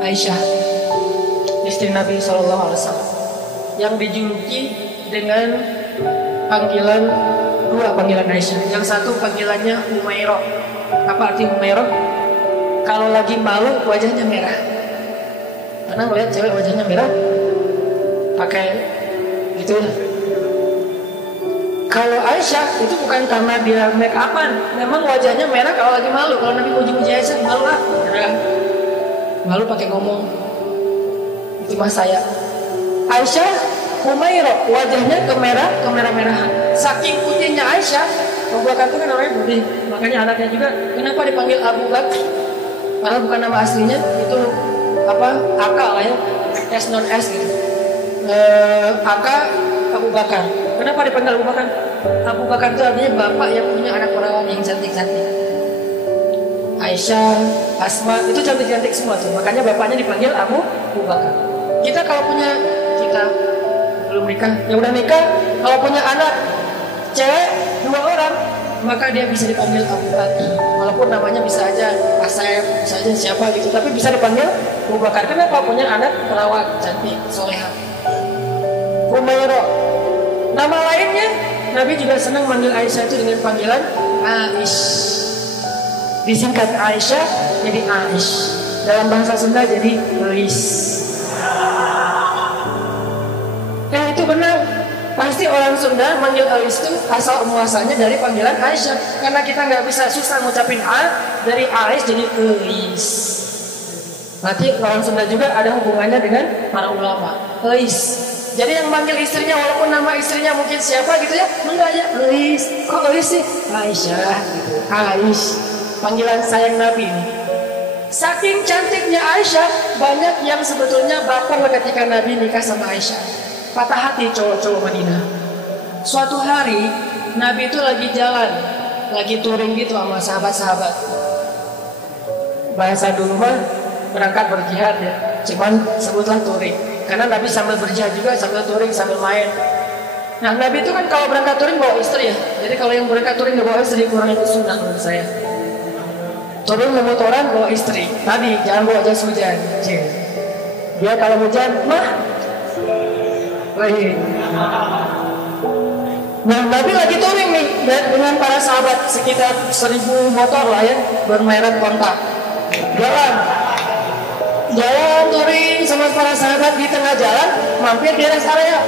Aisyah, istri Nabi SAW, yang dijuluki dengan dua panggilan Aisyah. Yang satu panggilannya Umairah. Apa arti Umairah? Kalau lagi malu wajahnya merah. Pernah melihat cewek wajahnya merah? Pakai gitu ya. Kalau Aisyah itu bukan karena dia make upan, memang wajahnya merah kalau lagi malu. Kalau Nabi puji-puji Aisyah, malu lah, malu pakai ngomong. Itu mas saya. Aisyah Umairah, wajahnya kemerah-merahan. Saking putihnya Aisyah, Abu Bakar itu kan orangnya putih, makanya anaknya juga kenapa dipanggil Abu Bakar? Padahal bukan nama aslinya, itu apa? Aka lah ya, S non S gitu. Aka Abu Bakar. Kenapa dipanggil Abu Bakar? Abu Bakar itu artinya bapak yang punya anak perawan yang cantik-cantik. Aisyah, Asma itu cantik-cantik semua tuh. Makanya bapaknya dipanggil Abu Bakar. Kita belum nikah, yang udah nikah, kalau punya anak cewek 2 orang, maka dia bisa dipanggil Abu Bakar. Walaupun namanya bisa aja Asep, bisa aja siapa gitu, tapi bisa dipanggil Abu Bakar. Kenapa? Punya anak perawat cantik, soleha. Umairah. Nama lainnya, Nabi juga senang manggil Aisyah itu dengan panggilan Aish. Disingkat Aisyah jadi Aish. Dalam bahasa Sunda jadi Ais. Itu benar. Pasti orang Sunda manggil Ais itu asal muasalnya dari panggilan Aisyah. Karena kita nggak bisa susah ngucapin A, dari Ais jadi Ais. Nanti orang Sunda juga ada hubungannya dengan para ulama. Ais. Jadi yang manggil istrinya walaupun nama istrinya mungkin siapa gitu ya, enggak ya, Ais. Kok Ais sih? Aisyah gitu. Ais. Panggilan sayang Nabi ini. Saking cantiknya Aisyah, banyak yang sebetulnya baper ketika Nabi nikah sama Aisyah. Patah hati cowok-cowok Madinah. Suatu hari Nabi itu lagi jalan, lagi touring gitu sama sahabat-sahabat. Bahasa dulu mah berangkat berjihad ya, cuman sebutlah touring. Karena Nabi sambil berjihad juga, sambil touring, sambil main. Nah Nabi itu kan kalau berangkat touring bawa istri ya. Jadi kalau yang berangkat touring gak bawa istri, kurang itu sunnah menurut saya. Touring memotoran bawa istri. Nabi jangan bawa jas hujan. Dia kalau hujan, mah nah Nabi lagi touring nih dengan para sahabat, sekitar 1000 motor lah ya, bermerek kontak. Jalan touring sama para sahabat, di tengah jalan mampir di rest area.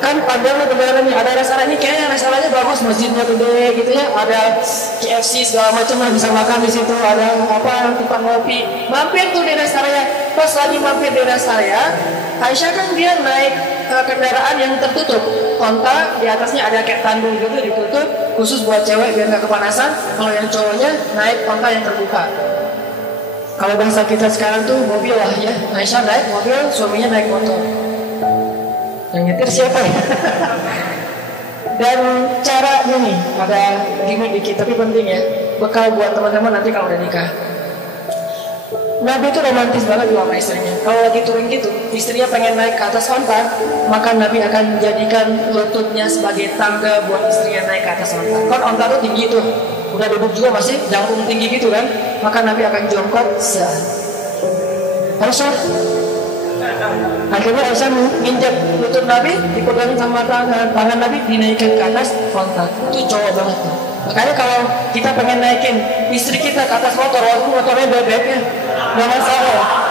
Kan pandang kebenarannya, ada rest area ini, kayaknya rest area bagus, masjidnya gede gitu ya, ada KFC segala macam lah, bisa makan di situ, ada apa tempat ngopi. Mampir tuh di rest area. Pas lagi mampir di rest area, Aisyah kan dia naik kendaraan yang tertutup, kontak di atasnya ada kayak tandu gitu ditutup, khusus buat cewek biar nggak kepanasan. Kalau yang cowoknya naik kontak yang terbuka. Kalau bahasa kita sekarang tuh mobil lah ya. Aisyah naik mobil, suaminya naik motor. Yang nyetir siapa ya? Dan cara ini ada gimmick dikit tapi penting ya, bekal buat teman-teman nanti kalau udah nikah. Nabi itu romantis banget juga sama istrinya. Kalau lagi touring gitu, istrinya pengen naik ke atas onta, maka Nabi akan menjadikan lututnya sebagai tangga buat istrinya naik ke atas onta. Kan onta tuh tinggi tuh, udah duduk juga masih jangkung tinggi gitu kan, maka Nabi akan jongkok Aisyah. Akhirnya Aisyah menginjak lutut Nabi, dipegang sama tangan Nabi, dinaikkan ke atas onta. Itu cowok banget tuh. Makanya kalau kita pengen naikin istri kita ke atas motor, walaupun motornya bebek ya, gak masalah.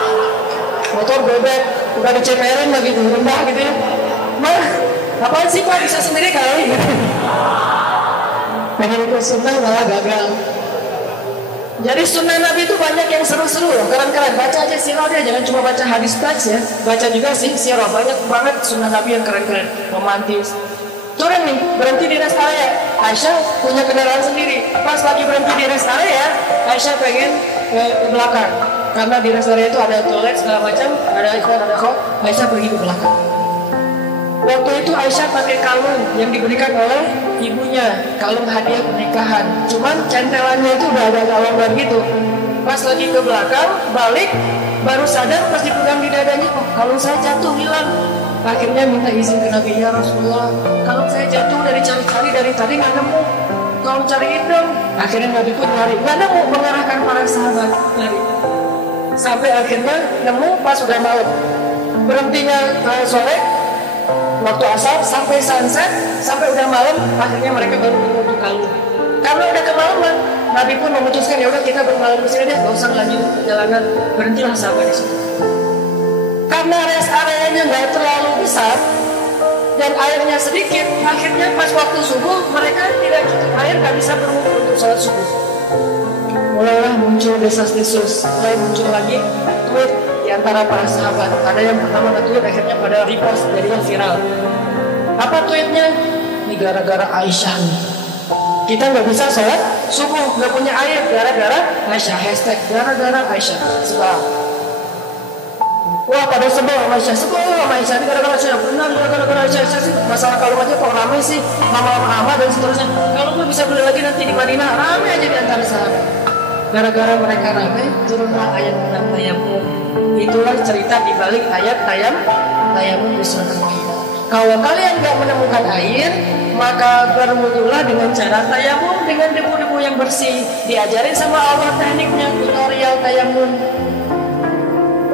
Motor bebek, udah diceperin lagi tuh, rendah gitu ya. Mah, apaan sih Pak, bisa sendiri kali gitu. Pengen ikut sunnah malah gagal. Jadi sunnah Nabi itu banyak yang seru-seru loh, keren-keren. Baca aja sirah dia, jangan cuma baca hadis teks ya. Baca juga sih sirah, banyak banget sunnah Nabi yang keren-keren, romantis. Turun nih, berhenti di rest area. Aisyah punya kendaraan sendiri. Pas lagi berhenti di rest area, Aisyah pengen ke belakang. Karena di rest area itu ada toilet segala macam, ada ikhwan, ada kok. Aisyah pergi ke belakang. Waktu itu Aisyah pakai kalung yang diberikan oleh ibunya, kalung hadiah pernikahan. Cuman centelannya itu udah ada longgar gitu. Pas lagi ke belakang, balik, baru sadar pas dipegang di dadanya, oh kalung saya jatuh, hilang. Akhirnya minta izin ke Nabi, ya Rasulullah, kalung saya jatuh dari cari-cari dari tadi nggak nemu. tolong cariin dong. Akhirnya Nabi pun nyari, nggak nemu, mengarahkan para sahabat nyari. Sampai akhirnya nemu pas udah malam. Berhentinya sore, waktu asar sampai sunset, sampai udah malam, akhirnya mereka baru nemu untuk kalung. Karena udah kemalaman, Nabi pun memutuskan ya udah kita bermalam di sini deh, nggak usah lanjut perjalanan, berhentilah sahabat di situ. Karena rest areanya nggak terlalu besar dan airnya sedikit, akhirnya pas waktu subuh mereka tidak cukup air, nggak bisa berwudu untuk sholat subuh. Mulailah muncul desas-desus, mulai muncul lagi tweet di antara para sahabat. Ada yang pertama nge-tweet, akhirnya pada repost, jadinya viral. Apa tweetnya? Ini gara-gara Aisyah nih. Kita nggak bisa sholat subuh, nggak punya air gara-gara Aisyah. Hashtag gara-gara Aisyah. Sebab. Wah, pada sebel sama Aisyah, sebel sama Aisyah. Ini gara-gara Aisyah. Benar, gara-gara Aisyah sih. Masalah kalung aja kok ramai sih, lama-lama dan seterusnya. Kalau nggak bisa beli lagi nanti di Madinah, ramai aja di antara sahabat. Gara-gara mereka ramai, turunlah ayat tentang tayamum. Itulah cerita di balik ayat tayamum di surat Al-Maidah. Kalau kalian nggak menemukan air, maka berwudulah dengan cara tayamum dengan debu-debu yang bersih. Diajarin sama Allah tekniknya, tutorial tayamum.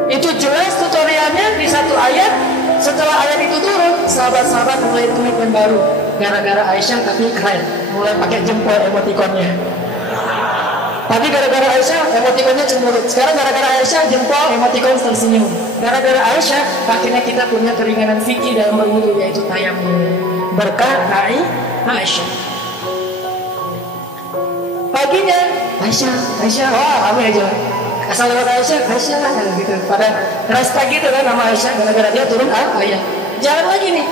Itu jelas tutorialnya di satu ayat. Setelah ayat itu turun, sahabat-sahabat mulai tweet yang baru. Gara-gara Aisyah tapi keren, mulai pakai jempol emotikonnya. Tadi gara-gara Aisyah emotikonnya cemberut. Sekarang gara-gara Aisyah jempol emotikon tersenyum. Gara-gara Aisyah akhirnya kita punya keringanan fikih dalam berwudu, yaitu tayamum. Berkah Aisyah. Paginya Aisyah, wah ramai aja. Asal lewat Aisyah gitu. Pada respect gitu kan nama Aisyah gara-gara dia turun ayat. Jalan lagi nih.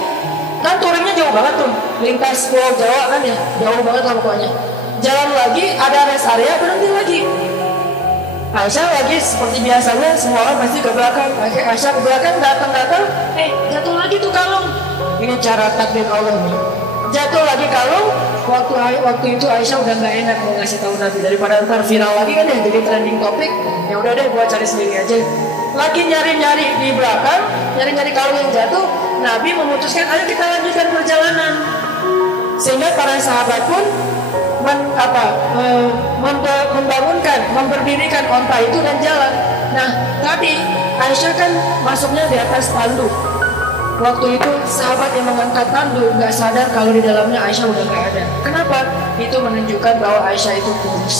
Kan turunnya jauh banget tuh. Lintas Pulau Jawa kan ya. Jauh banget lah pokoknya. Jalan lagi, ada rest area, berhenti lagi. Aisyah lagi seperti biasanya, semua orang pasti ke belakang. Aisyah ke belakang, datang, jatuh lagi tuh kalung. Ini cara takdir Allah nih. Jatuh lagi kalung. Waktu itu Aisyah udah nggak enak mau ngasih tahu Nabi, daripada ntar viral lagi kan ya, jadi trending topik. Ya udah deh, gua cari sendiri aja. Lagi nyari-nyari di belakang, nyari-nyari kalung yang jatuh. Nabi memutuskan, ayo kita lanjutkan perjalanan. Sehingga para sahabat pun memberdirikan onta itu dan jalan. Nah, tadi Aisyah kan masuknya di atas tanduk. Waktu itu sahabat yang mengangkat tanduk nggak sadar kalau di dalamnya Aisyah udah nggak ada. Kenapa? Itu menunjukkan bahwa Aisyah itu kurus.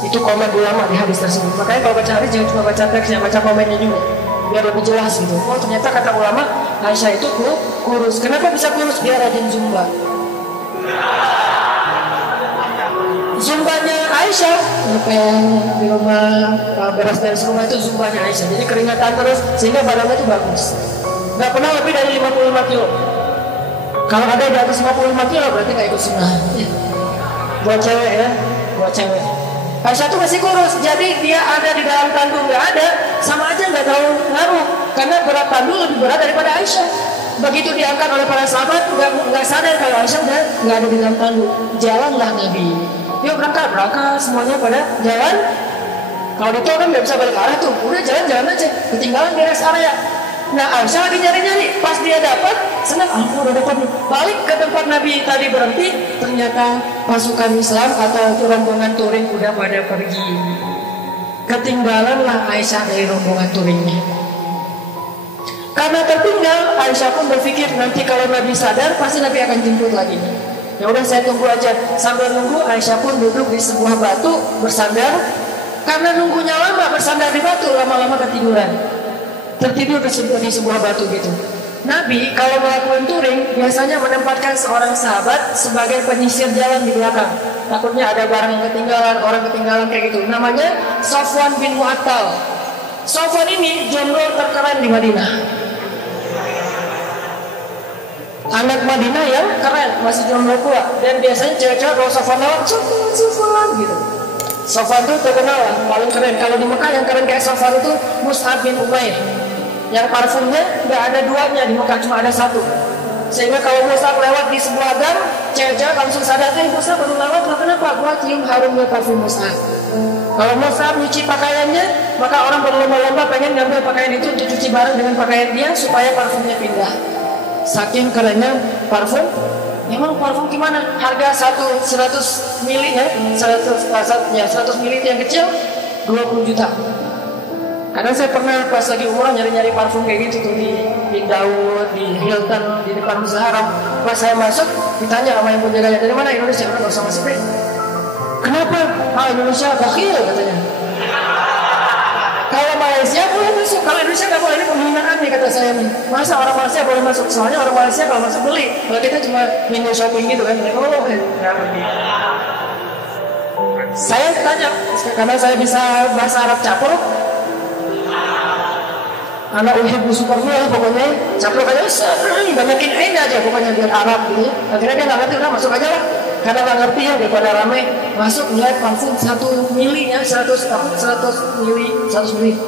Itu komen ulama di hadis tersebut. Makanya kalau baca hadis jangan cuma baca teksnya, baca komennya juga, biar lebih jelas gitu. Oh ternyata kata ulama Aisyah itu kurus. Kenapa bisa kurus? Biar rajin zumba. Zumbanya Aisyah, di rumah beres-beres rumah itu zumbanya Aisyah. Jadi keringatan terus sehingga badannya itu bagus. Gak pernah lebih dari 55 kilo. Kalau ada di atas 55 kilo berarti gak ikut sunnah. Buat cewek ya, buat cewek. Aisyah itu masih kurus, jadi dia ada di dalam tanduk nggak ada, sama aja nggak terlalu ngaruh. Karena berat tanduk lebih berat daripada Aisyah. Begitu diangkat oleh para sahabat, nggak sadar kalau Aisyah udah nggak ada di dalam tanduk. Jalanlah Nabi. Yuk berangkat, semuanya pada jalan. Kalau di tol kan nggak bisa balik arah tuh, udah jalan-jalan aja, ketinggalan di rest area. Nah Aisyah lagi nyari-nyari, pas dia dapat, senang, aku udah dapat nih. Balik ke tempat Nabi tadi berhenti, ternyata pasukan Islam atau rombongan touring udah pada pergi. Ketinggalanlah Aisyah dari rombongan touringnya. Karena tertinggal, Aisyah pun berpikir nanti kalau Nabi sadar, pasti Nabi akan jemput lagi. Ya udah saya tunggu aja. Sambil nunggu, Aisyah pun duduk di sebuah batu bersandar. Karena nunggunya lama bersandar di batu, lama-lama ketiduran. Tertidur di sebuah batu gitu. Nabi kalau melakukan touring biasanya menempatkan seorang sahabat sebagai penyisir jalan di belakang. Takutnya ada barang yang ketinggalan, orang ketinggalan kayak gitu. Namanya Sofwan bin Mu'attal. Sofwan ini jenderal terkeren di Madinah. Anak Madinah yang keren, masih jenderal tua. Dan biasanya cewek-cewek kalau Sofwan lewat, Sofwan gitu. Sofwan itu terkenal lah, paling keren. Kalau di Mekah yang keren kayak Sofwan itu Mus'ab bin Umair. Yang parfumnya nggak ada duanya, di Mekah cuma ada satu. Sehingga kalau Mus'ab lewat di sebuah gang, cewek-cewek langsung sadar, Mus'ab baru lewat, kenapa? Gua cium harumnya parfum Mus'ab. Kalau Mus'ab nyuci pakaiannya, maka orang berlomba-lomba pengen ngambil pakaian itu untuk cuci bareng dengan pakaian dia supaya parfumnya pindah. Saking kerennya parfum Emang parfum gimana? Harga 100 mili ya, 100 mili itu yang kecil 20 juta. Kadang saya pernah pas lagi umroh nyari-nyari parfum kayak gitu tuh di Daud, di Hilton, di depan Masjidil Haram. Pas saya masuk ditanya sama yang penjaganya, dari mana? Indonesia. Udah sama masuk. Kenapa? Indonesia bakhil katanya. Kalau Malaysia boleh masuk, kalau Indonesia nggak boleh. Ini penghinaan nih kata saya nih. Masa orang Malaysia boleh masuk? Soalnya orang Malaysia kalau masuk beli, kalau kita cuma window shopping gitu kan. Saya tanya, karena saya bisa bahasa Arab campur. Anak uhibbu supermula pokoknya caplok aja banyakin ain aja pokoknya biar Arab gitu. Akhirnya dia nggak ngerti, udah masuk aja lah. Karena nggak ngerti ya daripada rame masuk lihat parfum 1 mili ya 100 mili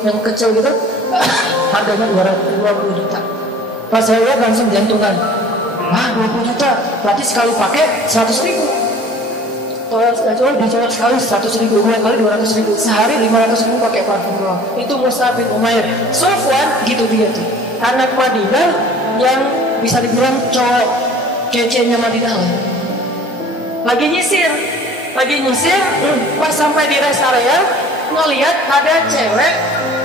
yang kecil gitu harganya 220 juta. Pas saya lihat langsung jantungan. 20 juta berarti sekali pakai 100 ribu. Dijual sekali 100 ribu, 2 kali 200 ribu, sehari 500 ribu pakai parfum doang. Itu Mus'ab bin Umair. Sofwan gitu dia tuh, anak Madinah yang bisa dibilang cowok kece-nya Madinah lah. Lagi nyisir, pas sampai di rest area ngelihat ada cewek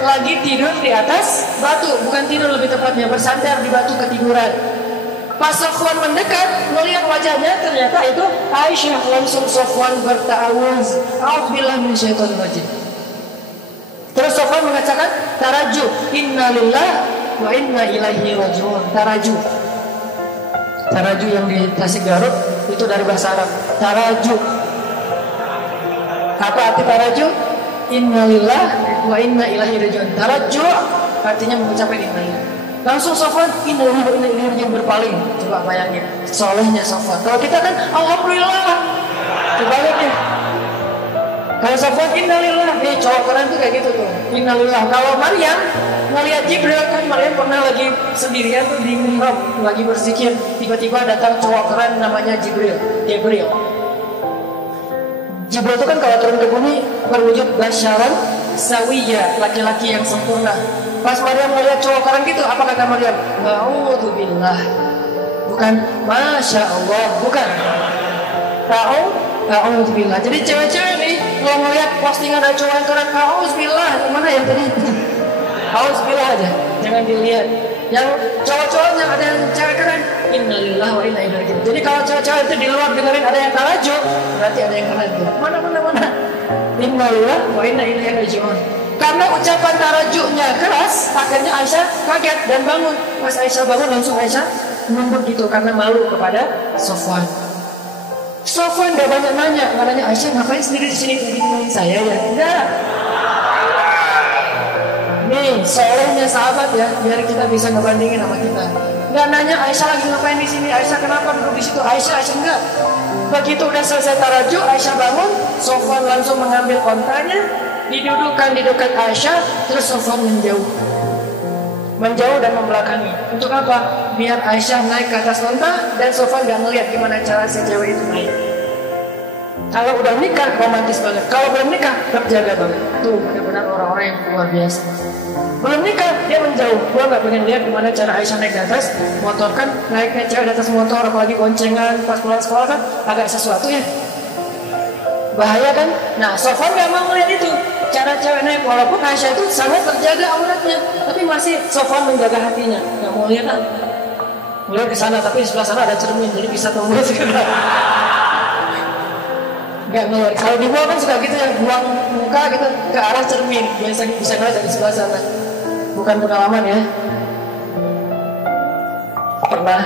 lagi tidur di atas batu, bukan tidur lebih tepatnya bersandar di batu ketiduran. Pas Sofwan mendekat, melihat wajahnya, ternyata itu Aisyah. Langsung Sofwan berta'awuz, a'udzubillahi minasyaitonir rajim. Terus Sofwan mengatakan, taraju, innalillah wa inna ilaihi raji'un. Taraju yang di Tasik Garut itu dari bahasa Arab. Taraju. Apa arti taraju? Innalillah wa inna ilaihi raji'un. Taraju artinya mengucapkan innalillah. Langsung Sofwan ini yang berpaling. Coba bayangin solehnya Sofwan. Kalau kita kan alhamdulillah. Coba lihat ya. Kalau Sofwan innalillah, cowok keren tuh kayak gitu tuh. Innalillah. Kalau Maryam ngelihat Jibril, kan Maryam pernah lagi sendirian tuh di mihrab lagi berzikir, tiba-tiba datang cowok keren namanya Jibril itu kan kalau turun ke bumi berwujud basyaran sawiyya, laki-laki yang sempurna. Pas Maryam melihat cowok keren gitu, apa kata Maryam? A'udzubillah. Bukan Masya Allah, bukan. A'udzubillah. Jadi cewek-cewek nih kalau ngelihat postingan ada cowok yang keren, a'udzubillah. Mana yang tadi? A'udzubillah aja, jangan dilihat. Yang cowok-cowoknya ada yang cewek keren, innalillah wa inna ilaihi raji'un. Jadi kalau cewek-cewek itu di luar dengerin ada yang taraju, berarti ada yang keren. Mana. Innalillah wa inna ilaihi raji'un. Karena ucapan tarajunya keras, akhirnya Aisyah kaget dan bangun. Pas Aisyah bangun, langsung Aisyah nunduk gitu karena malu kepada Sofwan. Sofwan gak banyak nanya Aisyah ngapain sendiri di sini ngomongin saya ya? Enggak. Nih, solehnya sahabat ya, biar kita bisa ngebandingin sama kita. Gak nanya Aisyah lagi ngapain di sini, Aisyah kenapa duduk di situ, Aisyah enggak. Begitu udah selesai tarajuh, Aisyah bangun, Sofwan langsung mengambil kontanya, didudukkan di dekat Aisyah, terus Sofwan menjauh dan membelakangi. Untuk apa? Biar Aisyah naik ke atas onta dan Sofwan gak ngeliat gimana cara si cewek itu naik. Kalau udah nikah romantis banget, kalau belum nikah terjaga banget. Tuh benar-benar orang-orang yang luar biasa. Belum nikah dia menjauh. Gua nggak pengen lihat gimana cara Aisyah naik di atas motor, kan naiknya cewek di atas motor apalagi boncengan pas pulang sekolah kan agak sesuatu ya, bahaya kan. Nah Sofwan nggak mau ngeliat itu cara cewek naik, walaupun Aisyah itu sangat terjaga auratnya, tapi masih Sofwan menjaga hatinya, nggak mau lihat kan. Melihat ke sana, tapi sebelah sana ada cermin jadi bisa tunggu sekedar. Nggak ngeliat. Kalau di mall kan suka gitu ya, buang muka gitu ke arah cermin, biasa bisa ngeliat dari sebelah sana. Bukan pengalaman ya, pernah.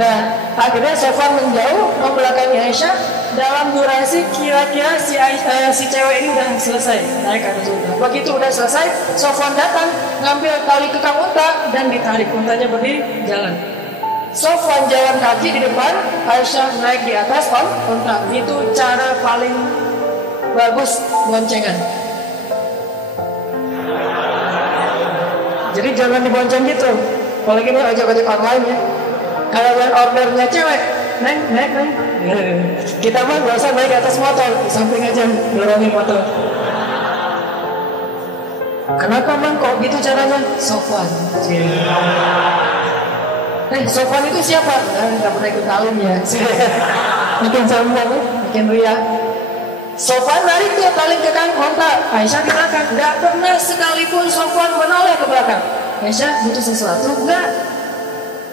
Nah akhirnya Sofwan menjauh membelakangi Aisyah. Dalam durasi kira-kira si cewek ini udah selesai naik ke atas unta. Begitu udah selesai, Sofwan datang ngambil tali kekang unta dan ditarik, untanya berdiri jalan. Sofwan jalan kaki di depan, Aisyah naik di atas unta. Itu cara paling bagus boncengan. Jadi jangan dibonceng gitu. Apalagi ini ojek-ojek online ya. Kalau yang ordernya cewek, naik. Kita mah gak usah naik ke atas motor, di samping aja dorongin motor. Kenapa man kok gitu caranya? Sofwan. Sofwan itu siapa? Nggak pernah ikut talim ya. Makin sombong, makin ria. Sofwan narik tuh tali ke onta, Aisyah di belakang. Nggak pernah sekalipun Sofwan menoleh ke belakang. Aisyah butuh sesuatu? Enggak.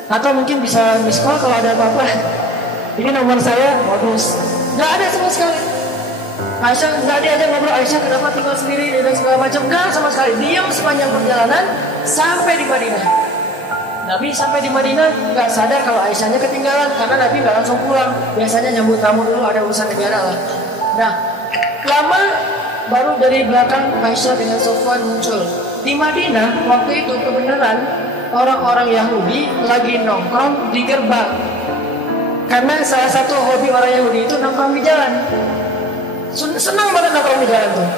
Atau mungkin bisa miss call kalau ada apa-apa. Ini nomor saya, modus. Nggak ada sama sekali. Aisyah nggak diajak ngobrol. Aisyah kenapa tinggal sendiri dan segala macam. Nggak sama sekali. Diam sepanjang perjalanan sampai di Madinah. Nabi sampai di Madinah nggak sadar kalau Aisyahnya ketinggalan karena Nabi nggak langsung pulang. Biasanya nyambut tamu dulu, ada urusan negara lah. Nah, lama baru dari belakang Aisyah dengan Sofwan muncul. Di Madinah waktu itu kebenaran orang-orang Yahudi lagi nongkrong di gerbang. Karena salah satu hobi orang Yahudi itu nongkrong di jalan. Senang banget nongkrong di jalan tuh.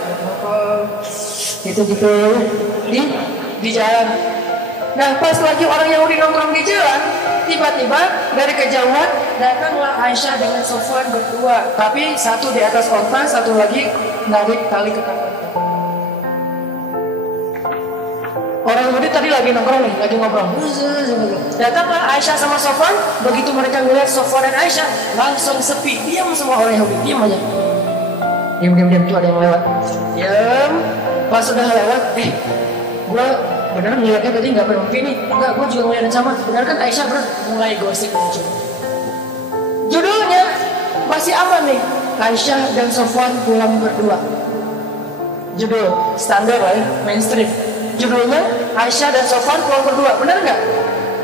Gitu di jalan. Nah, pas lagi orang Yahudi nongkrong di jalan, tiba-tiba dari kejauhan datanglah Aisyah dengan Sofwan berdua, tapi satu di atas onta, satu lagi narik tali ke kaki. Orang Yahudi tadi lagi nongkrong nih, lagi ngobrol. Datanglah Aisyah sama Sofwan, begitu mereka melihat Sofwan dan Aisyah, langsung sepi, diam semua orang Yahudi, diam aja. Diam tuh ada yang lewat. Diam. Pas sudah lewat, gua benar ngeliatnya tadi nggak berhenti nih. Enggak, gue juga ngeliat yang sama. Benar kan Aisyah mulai gosip muncul. Judulnya masih aman nih. Aisyah dan Sofwan pulang berdua. Judul standar lah ya, mainstream. Judulnya Aisyah dan Sofwan pulang berdua. Benar nggak?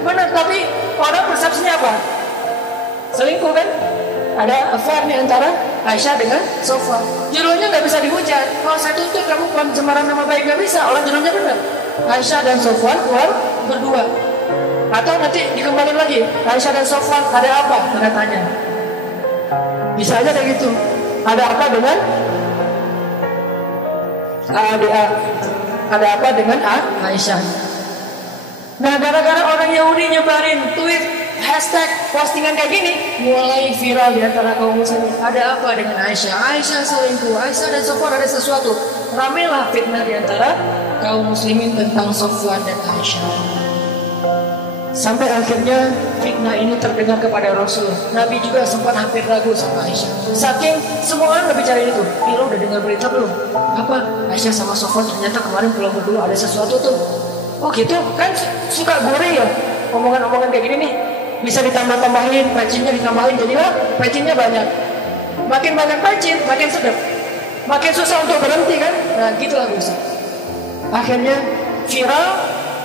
Benar, tapi orang persepsinya apa? Selingkuh kan? Ada affair nih antara Aisyah dengan Sofwan. Judulnya nggak bisa dihujat. Kalau saya tuntut kamu pencemaran nama baik, nggak bisa. Orang judulnya benar. Aisyah dan Sofwan pulang berdua. Atau nanti dikembalikan lagi, Aisyah dan Sofwan ada apa? Tanda tanya. Bisa aja kayak gitu. Ada apa dengan ADA? Ada apa dengan Aisyah? Nah, gara-gara orang Yahudi nyebarin tweet, hashtag, postingan kayak gini, mulai viral di antara kaum muslimin. Ada apa dengan Aisyah? Aisyah selingkuh, Aisyah dan Sofwan ada sesuatu. Ramailah fitnah di antara kaum muslimin tentang Sofwan dan Aisyah. Sampai akhirnya fitnah ini terdengar kepada Rasul. Nabi juga sempat hampir ragu sama Aisyah. Saking semua orang berbicara itu. Lo udah dengar berita belum? Apa? Aisyah sama Sofwan ternyata kemarin pulang berdua, ada sesuatu tuh. Oh gitu? Kan suka goreng ya omongan-omongan kayak gini nih. Bisa ditambah-tambahin, pecinnya ditambahin, jadilah pecinnya banyak. Makin banyak pecin, makin sedap. Makin susah untuk berhenti kan? Nah gitulah Gus. Akhirnya viral,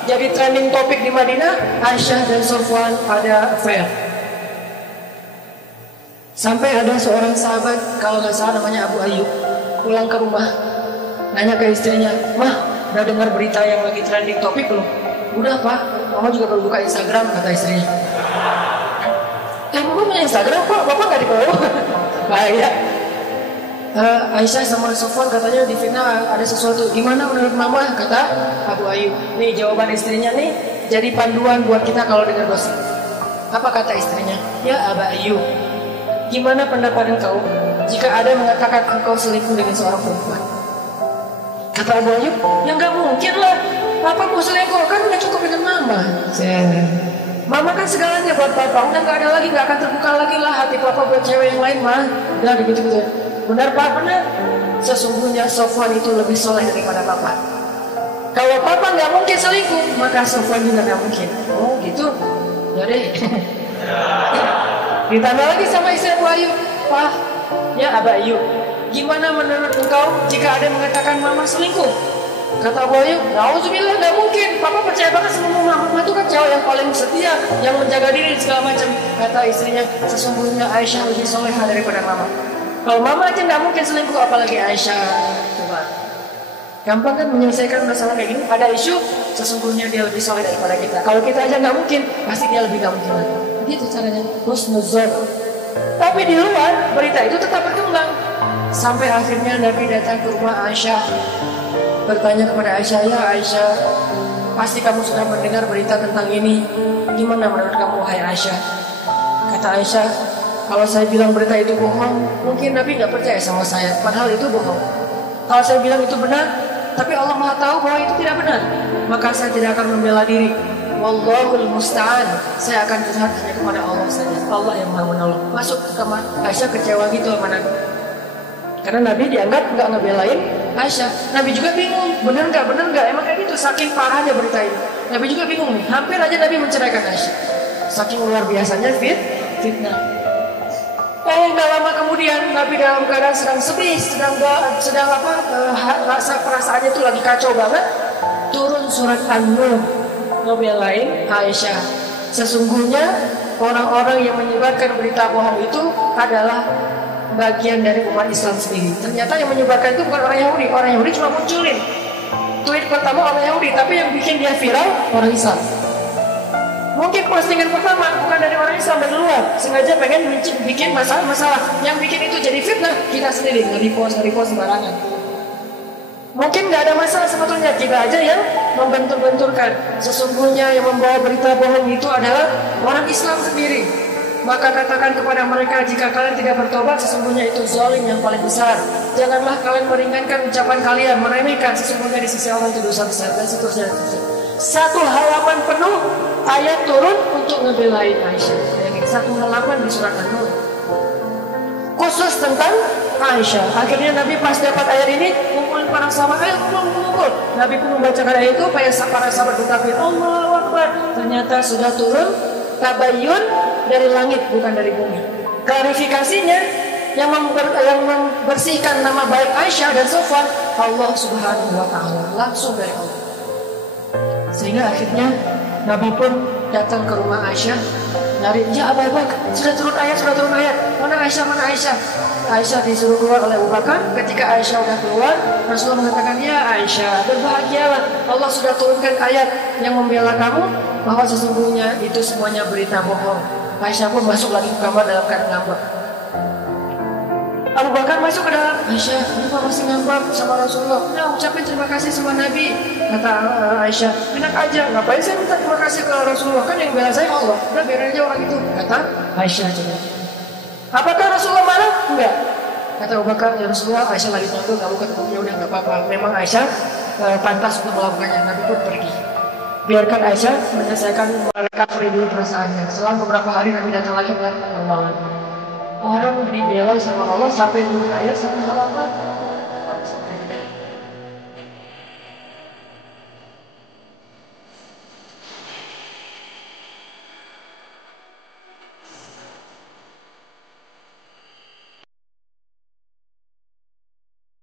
jadi trending topik di Madinah. Aisyah dan Sofwan ada affair. Sampai ada seorang sahabat, kalau nggak salah namanya Abu Ayyub, pulang ke rumah, nanya ke istrinya, "Mah, udah dengar berita yang lagi trending topik belum?" "Udah Pak, Mama juga baru buka Instagram," kata istrinya. Mama punya Instagram kok, Bapak nggak di follow? Bahaya. Aisyah sama Sofwan katanya di fitnah ada sesuatu. Gimana menurut Mama? Kata Abu Ayyub. Nih jawaban istrinya nih, jadi panduan buat kita kalau dengar gosip. Apa kata istrinya? "Ya Abu Ayyub, gimana pendapat engkau jika ada yang mengatakan engkau selingkuh dengan seorang perempuan?" Kata Abu Ayyub, "Ya nggak mungkin lah. Papa mau selingkuh kan nggak cukup dengan Mama. Mama kan segalanya buat Papa. Udah nggak ada lagi, nggak akan terbuka lagi lah hati Papa buat cewek yang lain mah." Udah gitu-gitu. "Benar Pak, benar. Sesungguhnya Sofwan itu lebih soleh daripada Papa. Kalau Papa nggak mungkin selingkuh, maka Sofwan juga nggak mungkin." Oh gitu. Jadi ditambah lagi sama istri Abu Ayyub, "Pak, ya Abu Ayyub, gimana menurut engkau jika ada yang mengatakan Mama selingkuh?" Kata Abu Ayyub, "Nauzubillah, nggak mungkin. Papa percaya banget sama Mama. Mama itu kan cewek yang paling setia, yang menjaga diri segala macam." Kata istrinya, "Sesungguhnya Aisyah lebih soleha daripada Mama. Kalau Mama aja nggak mungkin selingkuh, apalagi Aisyah." Coba, gampang kan menyelesaikan masalah kayak gini? Ada isu, sesungguhnya dia lebih soleh daripada kita. Kalau kita aja nggak mungkin, pasti dia lebih nggak mungkin lagi. Gitu caranya. Husnuzon. Tapi di luar berita itu tetap berkembang. Sampai akhirnya Nabi datang ke rumah Aisyah, bertanya kepada Aisyah, "Ya Aisyah, pasti kamu sudah mendengar berita tentang ini. Gimana menurut kamu, hai Aisyah?" Kata Aisyah, "Kalau saya bilang berita itu bohong, mungkin Nabi nggak percaya sama saya. Padahal itu bohong. Kalau saya bilang itu benar, tapi Allah Maha tahu bahwa itu tidak benar, maka saya tidak akan membela diri. Wallahul musta'an. Saya akan curhat hanya kepada Allah saja. Allah yang Maha menolong. Masuk ke kamar, Aisyah kecewa gitu sama Nabi. Karena Nabi dianggap nggak ngebelain Aisyah. Nabi juga bingung, bener nggak? Emang kayak gitu, saking parahnya berita ini. Nabi juga bingung nih, hampir aja Nabi menceraikan Aisyah. Saking luar biasanya fitnah. Nggak lama kemudian Nabi dalam keadaan sedang sedih, sedang rasa perasaannya itu lagi kacau banget. Turun surat An-Nur ngebelain Aisyah. Sesungguhnya orang-orang yang menyebarkan berita bohong itu adalah bagian dari umat Islam sendiri. Ternyata yang menyebarkan itu bukan orang Yahudi. Orang Yahudi cuma munculin tweet pertama orang Yahudi, tapi yang bikin dia viral orang Islam. Mungkin postingan pertama bukan dari orang Islam, dari luar, sengaja pengen bikin masalah. Yang bikin itu jadi fitnah kita sendiri, nge-repost sembarangan. Mungkin nggak ada masalah sebetulnya, kita aja yang membentur-benturkan. Sesungguhnya yang membawa berita bohong itu adalah orang Islam sendiri. Maka katakan kepada mereka, jika kalian tidak bertobat, sesungguhnya itu zalim yang paling besar. Janganlah kalian meringankan ucapan kalian, meremehkan, sesungguhnya di sisi Allah itu dosa besar, dan seterusnya. Satu halaman penuh ayat turun untuk ngebelain Aisyah. Bayangin, satu halaman di surat An-Nur khusus tentang Aisyah. Akhirnya Nabi pas dapat ayat ini ngumpulin para sahabat, ayo ngumpul. Nabi pun membacakan ayat itu, para sahabat bertakbir, Allahu Akbar. Ternyata sudah turun tabayyun dari langit, bukan dari bumi. Klarifikasinya yang membersihkan nama baik Aisyah dan Sofwan, Allah Subhanahu wa Ta'ala, langsung dari Allah. Sehingga akhirnya Nabi pun datang ke rumah Aisyah, nyari, ya Abu Bakar, sudah turun ayat. Mana Aisyah? Aisyah disuruh keluar oleh Abu Bakar. Ketika Aisyah sudah keluar, Rasulullah mengatakan, ya Aisyah, berbahagialah, Allah sudah turunkan ayat yang membela kamu, bahwa sesungguhnya itu semuanya berita bohong. Aisyah pun masuk lagi ke kamar dalam keadaan ngambek. Abu Bakar masuk ke dalam, Aisyah, kenapa masih ngambek sama Rasulullah? Nah, ucapin terima kasih sama Nabi. Kata Aisyah, enak aja, ngapain saya minta terima kasih ke Rasulullah, kan yang bela saya Allah. Udah biarin aja orang itu. Kata Aisyah juga. Apakah Rasulullah marah? Enggak. Kata Abu Bakar, ya Rasulullah, Aisyah lagi nunggu, kamu ketemunya udah nggak apa-apa. Memang Aisyah pantas untuk melakukannya. Nabi pun pergi. Biarkan Aisyah menyelesaikan recovery dulu perasaannya. Selang beberapa hari Nabi datang lagi dengan pengembangan. Orang dibela sama Allah sampai turun ayat satu halaman.